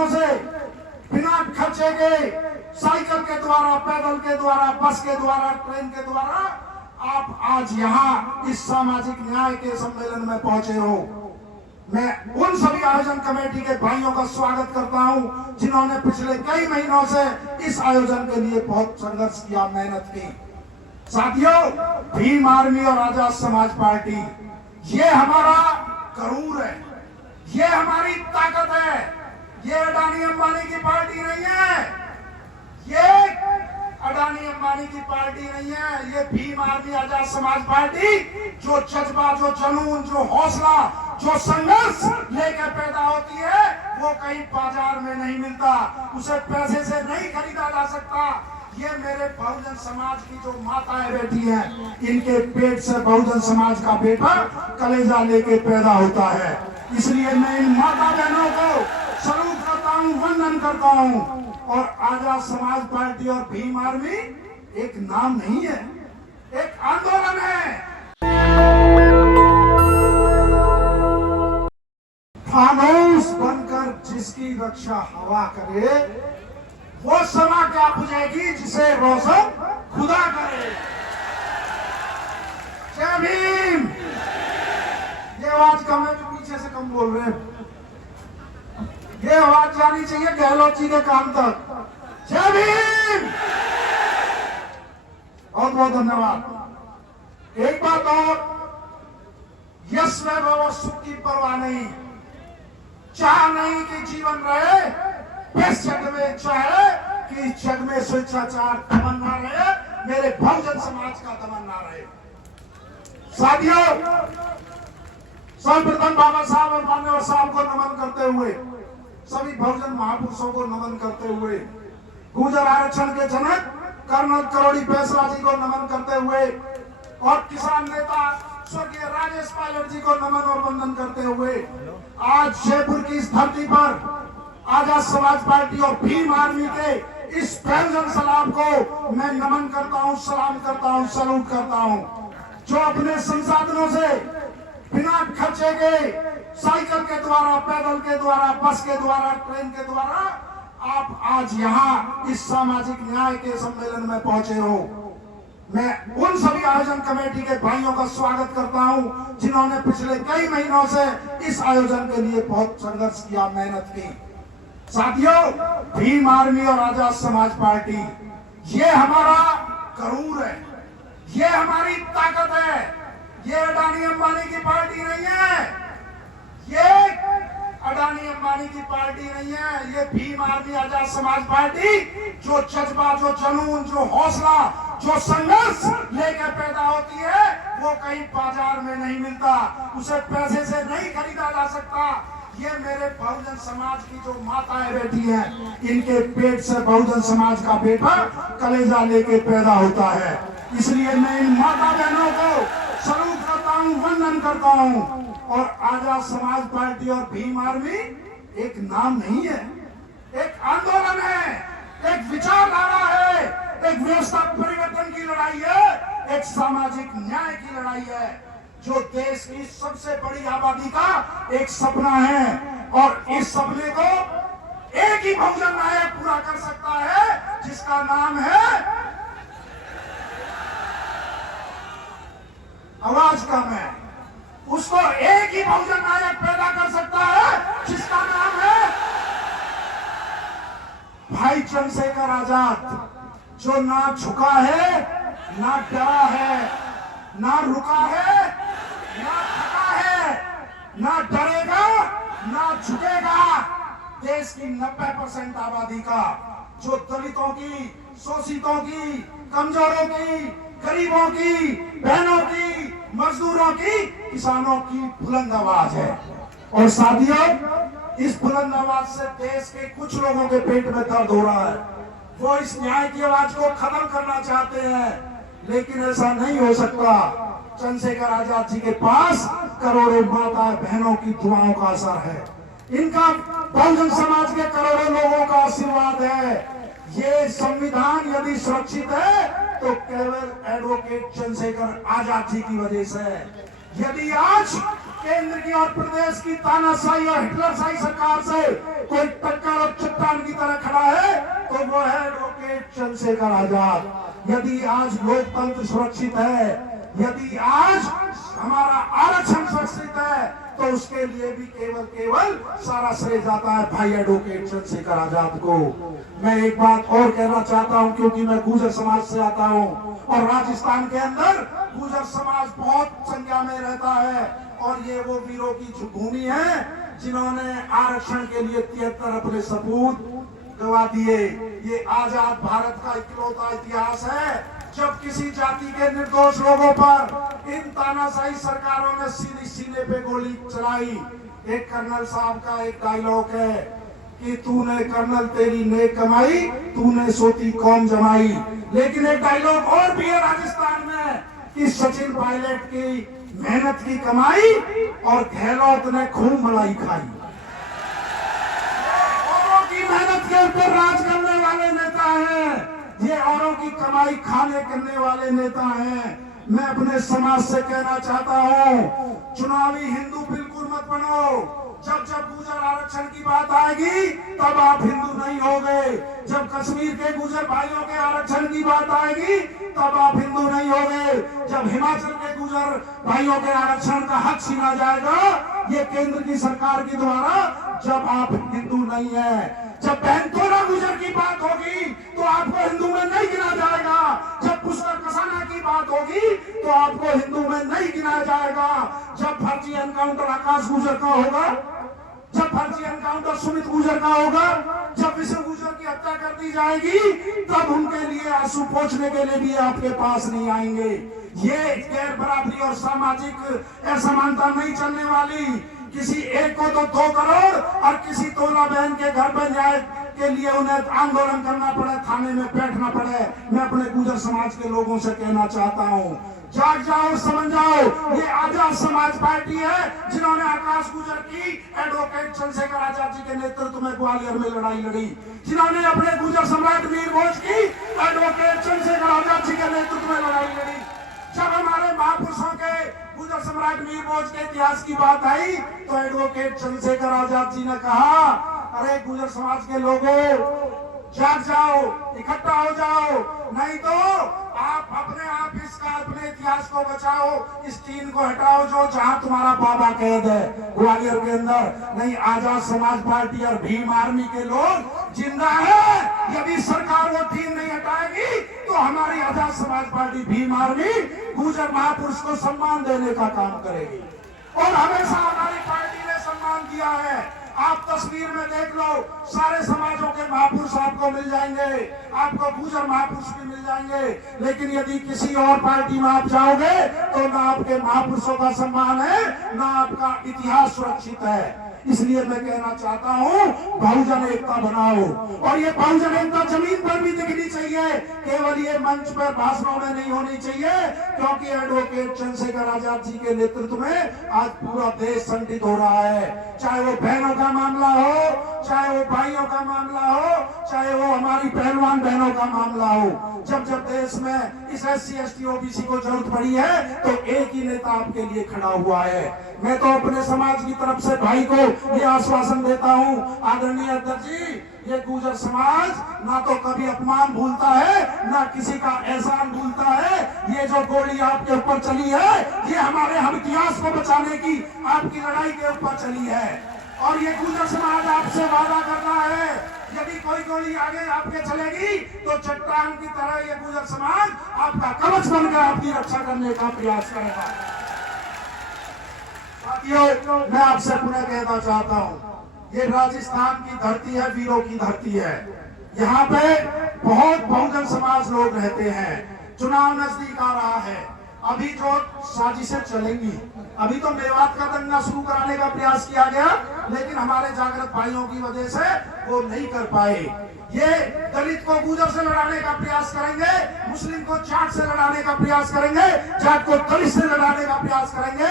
संसाधनों से बिना खर्चे के साइकिल के द्वारा, पैदल के द्वारा, बस के द्वारा, ट्रेन के द्वारा आप आज यहाँ इस सामाजिक न्याय के सम्मेलन में पहुंचे हो। मैं उन सभी आयोजन कमेटी के भाइयों का स्वागत करता हूं जिन्होंने पिछले कई महीनों से इस आयोजन के लिए बहुत संघर्ष किया, मेहनत की। साथियों, भीम आर्मी और आजाद समाज पार्टी ये हमारा करूर है, ये हमारी ताकत है। ये अडानी अंबानी की पार्टी नहीं है, ये अडानी अंबानी की पार्टी नहीं है। ये भीम आर्मी आजाद समाज पार्टी जो जज्बा, जो जुनून, जो हौसला, जो संघर्ष लेकर पैदा होती है वो कहीं बाजार में नहीं मिलता, उसे पैसे से नहीं खरीदा जा सकता। ये मेरे बहुजन समाज की जो माताएं बैठी हैं, इनके पेट से बहुजन समाज का बेटा कलेजा लेके पैदा होता है। इसलिए मैं इन माता बहनों को सलूट करता हूं, वंदन करता हूं। और आजाद समाज पार्टी और भीम आर्मी एक नाम नहीं है, एक आंदोलन है। फानूस बनकर जिसकी रक्षा हवा करे, वो समा क्या बुझेगी जिसे रोशन खुदा करे। जय भीम। ये आवाज कम है, जो पीछे से कम बोल रहे हैं, ये आवाज जानी चाहिए गहलोत जी के काम तक। जय भीम। बहुत बहुत धन्यवाद। एक बात और, यश वैभव और सुख की परवाह नहीं, चाह नहीं कि जीवन रहे इस जग में, चाहे कि इस जग में स्वेच्छाचार तमन्ना रहे, मेरे बहुजन समाज का तमन्ना रहे। साथियों, सर्वप्रथम बाबा साहब और मान्यवर साहब को नमन करते हुए, सभी बहुजन महापुरुषों को नमन करते हुए, गुर्जर आरक्षण के जनक कर्नल करोड़ी बेसरा जी को नमन करते हुए और किसान नेता स्वर्गीय राजेश पायलट जी को नमन और वंदन करते हुए आज जयपुर की इस धरती पर आजाद समाज पार्टी और भीम आर्मी के इस बहुजन सलाम को मैं नमन करता हूं, सलाम करता हूं, सलूट करता हूं, जो अपने संसाधनों से बिना खर्चे के साइकिल के द्वारा, पैदल के द्वारा, बस के द्वारा, ट्रेन के द्वारा आप आज यहाँ इस सामाजिक न्याय के सम्मेलन में पहुंचे हो। मैं उन सभी आयोजन कमेटी के भाइयों का स्वागत करता हूं जिन्होंने पिछले कई महीनों से इस आयोजन के लिए बहुत संघर्ष किया, मेहनत की। साथियों, भीम आर्मी और आजाद समाज पार्टी ये हमारा करूर है, ये हमारी ताकत है। ये अडानी अंबानी की पार्टी नहीं है, ये अडानी अंबानी की पार्टी नहीं है। ये भीम आर्मी आजाद समाज पार्टी जो जज्बा, जो जुनून, जो हौसला, जो संघर्ष लेकर पैदा होती है वो कहीं बाजार में नहीं मिलता, उसे पैसे से नहीं खरीदा जा सकता। ये मेरे बहुजन समाज की जो माताएं बैठी हैं, इनके पेट से बहुजन समाज का बेटा कलेजा लेके पैदा होता है। इसलिए मैं इन माता बहनों को सलूट करता हूं, वंदन करता हूं। और आजाद समाज पार्टी और भीम आर्मी एक नाम नहीं है, एक आंदोलन है, एक विचारधारा है, एक व्यवस्था परिवर्तन की लड़ाई है, एक सामाजिक न्याय की लड़ाई है, जो देश की सबसे बड़ी आबादी का एक सपना है। और इस सपने को एक ही बहुजन नायक पूरा कर सकता है, जिसका नाम है, आवाज कम है, उसको एक ही बहुजन नायक पैदा कर सकता है जिसका नाम है भाई चंद्रशेखर आजाद, जो ना झुका है, ना डरा है, ना रुका है, ना थका है, ना डरेगा, ना झुकेगा। देश की 90% आबादी का, जो दलितों की, शोषितों की, कमजोरों की, गरीबों की, बहनों की, मजदूरों की, किसानों की बुलंद आवाज है। और साथियों, इस बुलंद आवाज से देश के कुछ लोगों के पेट में दर्द हो रहा है, वो इस न्याय की आवाज को खत्म करना चाहते हैं, लेकिन ऐसा नहीं हो सकता। चंद्रशेखर आजाद जी के पास करोड़ों माता बहनों की दुआओं का असर है, इनका बहुजन समाज के करोड़ों लोगों का आशीर्वाद है। ये संविधान यदि सुरक्षित है तो केवल एडवोकेट चंद्रशेखर आजाद जी की वजह से। यदि आज केंद्र की और प्रदेश की तानाशाही और हिटलरशाही सरकार से कोई टक्कर और चट्टान की तरह खड़ा है तो वो है एडवोकेट चंद्रशेखर आजाद। यदि आज लोकतंत्र सुरक्षित है, यदि आज हमारा आरक्षण सुरक्षित है, तो उसके लिए भी केवल सारा श्रेय जाता है भाई एडवोकेट चंद्रशेखर आजाद को। मैं एक बात और कहना चाहता हूं, क्योंकि मैं गुर्जर समाज से आता हूं और राजस्थान के अंदर गुर्जर समाज बहुत संख्या में रहता है और ये वो वीरों की भूमि है जिन्होंने आरक्षण के लिए 73 अपने सपूत गवा दिए। ये आजाद भारत का इकलौता इतिहास है जब किसी जाति के निर्दोष लोगों पर इन तानाशाही सरकारों ने सीधी सीने पे गोली चलाई। एक कर्नल साहब का एक डायलॉग है कि तूने कर्नल तेरी नेक कमाई, तूने सोती कौम जमाई। लेकिन एक डायलॉग और भी है राजस्थान में कि सचिन पायलट की मेहनत की कमाई और गहलोत ने खूब मलाई खाई। औरों की मेहनत के ऊपर राज करने वाले नेता हैं, ये औरों की कमाई खाने करने वाले नेता हैं। मैं अपने समाज से कहना चाहता हूं, चुनावी हिंदू बिल्कुल मत बनो। जब गुर्जर आरक्षण की बात आएगी तब आप हिंदू नहीं होगे। जब कश्मीर के गुर्जर भाइयों के आरक्षण की बात आएगी तब आप हिंदू नहीं होगे। जब हिमाचल के गुर्जर भाइयों के आरक्षण का हक छीना जाएगा ये केंद्र की सरकार के द्वारा, जब आप हिंदू नहीं है। जब बैंतोरा गुर्जर की बात होगी तो आपको हिंदू में नहीं गिना जाएगा। जब पुष्कर कसाना की बात होगी तो आपको हिंदू में नहीं गिना जाएगा। जब फर्जी एनकाउंटर आकाश गुर्जर का होगा, जब फर्जी एनकाउंटर सुमित गुर्जर का होगा, जब विष्णु गुर्जर की हत्या कर दी जाएगी तब उनके लिए आंसू पोंछने के लिए भी आपके पास नहीं आएंगे। ये गैर बराबरी और सामाजिक असमानता नहीं चलने वाली। किसी एक को तो 2 करोड़ और किसी तोला बहन के घर पर न्याय के लिए उन्हें आंदोलन करना पड़े, थाने में बैठना पड़े। मैं अपने गुर्जर समाज के लोगों से कहना चाहता हूँ, जाग जाओ, समझ जाओ, ये आजाद समाज पार्टी है जिन्होंने आकाश गुर्जर की एडवोकेट चंद्रशेखर आजाद जी के नेतृत्व में ग्वालियर में लड़ाई लड़ी, जिन्होंने अपने गुर्जर सम्राट वीर भोज की एडवोकेट चंद्रशेखर आजाद जी के नेतृत्व में लड़ाई लड़ी। जब हमारे महापुरुषों के गुर्जर सम्राट वीर भोज के इतिहास की बात आई तो एडवोकेट चंद्रशेखर आजाद जी ने कहा, अरे गुर्जर समाज के लोगों जाग जाओ, इकट्ठा हो जाओ, नहीं तो आप अपने इतिहास को बचाओ, इस टीन को हटाओ जो जहां तुम्हारा बाबा कैद है ग्वालियर के अंदर। नहीं, आजाद समाज पार्टी और भीम आर्मी के लोग जिंदा है। यदि सरकार वो टीन नहीं हटाएगी तो हमारी आजाद समाज पार्टी भीम आर्मी गुर्जर महापुरुष को सम्मान देने का काम करेगी और हमेशा हमारी पार्टी ने सम्मान दिया है। आप तस्वीर में देख लो, सारे समाजों के महापुरुष आपको मिल जाएंगे, आपको गुर्जर महापुरुष भी मिल जाएंगे। लेकिन यदि किसी और पार्टी में आप जाओगे तो ना आपके महापुरुषों का सम्मान है, ना आपका इतिहास सुरक्षित है। इसलिए मैं कहना चाहता हूं, बहुजन एकता बनाओ और ये बहुजन एकता जमीन पर भी दिखनी चाहिए, केवल ये मंच पर भाषणों में नहीं होनी चाहिए। क्योंकि एडवोकेट चंद्रशेखर आजाद जी के नेतृत्व में आज पूरा देश संगठित हो रहा है। चाहे वो बहनों का मामला हो, चाहे वो भाइयों का मामला हो, चाहे वो हमारी पहलवान बहनों का मामला हो। जब देश में इस SC ST OBC को जरूरत पड़ी है तो एक ही नेता आपके लिए खड़ा हुआ है। मैं तो अपने समाज की तरफ से भाई को ये आश्वासन देता हूँ, आदरणीय अध्यक्ष जी, ये गुर्जर समाज ना तो कभी अपमान भूलता है, ना किसी का एहसान भूलता है। ये जो गोली आपके ऊपर चली है ये हमारे हम इतिहास को बचाने की आपकी लड़ाई के ऊपर चली है और ये गुर्जर समाज आपसे वादा कर रहा है, यदि कोई गोली आगे आपके चलेगी तो चट्टान की तरह ये गुर्जर समाज आपका कवच बनकर आपकी रक्षा करने का प्रयास करेगा। साथियों, मैं आपसे पुनः कहना चाहता हूँ, ये राजस्थान की धरती है, वीरों की धरती है। यहाँ पे बहुत बहुजन समाज लोग रहते हैं। चुनाव नजदीक आ रहा है, अभी जो साजिशें चलेंगी, अभी तो मेवात का दंगा शुरू कराने का प्रयास किया गया लेकिन हमारे जागृत भाइयों की वजह से वो नहीं कर पाए। ये दलित को गुर्जर से लड़ाने का प्रयास करेंगे, मुस्लिम को जाट से लड़ाने का प्रयास करेंगे, जाट को दलित से लड़ाने का प्रयास करेंगे।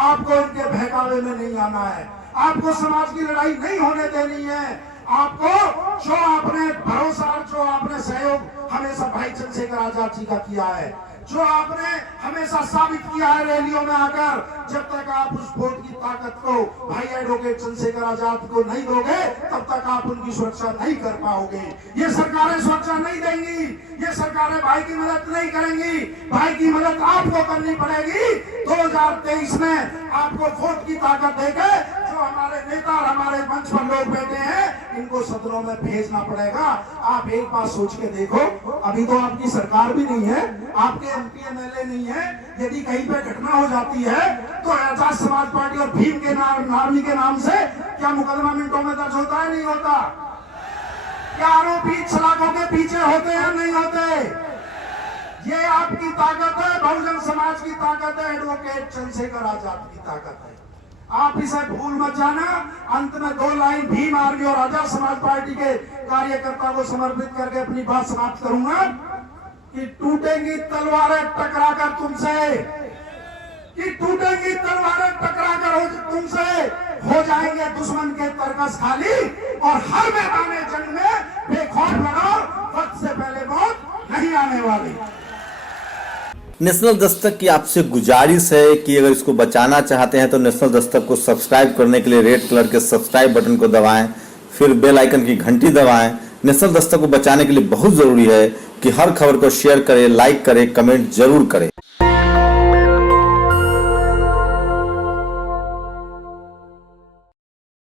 आपको इनके बहकावे में नहीं आना है, आपको समाज की लड़ाई नहीं होने देनी है। आपको जो आपने भरोसा, जो आपने सहयोग हमेशा भाई चंद्रशेखर आजाद जी का किया है, जो आपने हमेशा साबित किया है रैलियों में आकर, जब तक आप उस वोट की ताकत को भाई एडवोकेट चंद्रशेखर आजाद को नहीं दोगे तब तक आप उनकी सुरक्षा नहीं कर पाओगे। ये सरकारें सुरक्षा नहीं देंगी, ये सरकारें भाई की मदद नहीं करेंगी। भाई की मदद आपको करनी पड़ेगी। 2023 में आपको वोट की ताकत देके जो हमारे नेता और हमारे मंच पर लोग बैठे हैं इनको सदनों में भेजना पड़ेगा। आप एक बात सोच के देखो, अभी तो आपकी सरकार भी नहीं है, आपके एमपी एमएलए नहीं है। यदि कहीं पे घटना हो जाती है तो आजाद समाज पार्टी और भीम के नाम आर्मी के नाम से क्या मुकदमा मिनटों में दर्ज होता है? नहीं होता। क्या आरोपी सलाखों के पीछे होते हैं? नहीं होते। ये आपकी ताकत है, बहुजन समाज की ताकत है, एडवोकेट चंद्रशेखर आजाद की ताकत है। आप इसे भूल मत जाना। अंत में 2 लाइन भीम आर्मी और आजाद समाज पार्टी के कार्यकर्ता को समर्पित करके अपनी बात समाप्त करूंगा कि टूटेंगी तलवारें टकराकर तुमसे, कि टूटेंगी तलवारें टकराकर तुमसे, हो जाएंगे दुश्मन के तरकस खाली और हर मैदान जंग में बेखौफ लड़ो, वक्त से पहले मौत नहीं आने वाली। नेशनल दस्तक की आपसे गुजारिश है कि अगर इसको बचाना चाहते हैं तो नेशनल दस्तक को सब्सक्राइब करने के लिए रेड कलर के सब्सक्राइब बटन को दबाएं, फिर बेल आइकन की घंटी दबाएं। नेशनल दस्तक को बचाने के लिए बहुत जरूरी है कि हर खबर को शेयर करें, लाइक करें, कमेंट जरूर करें।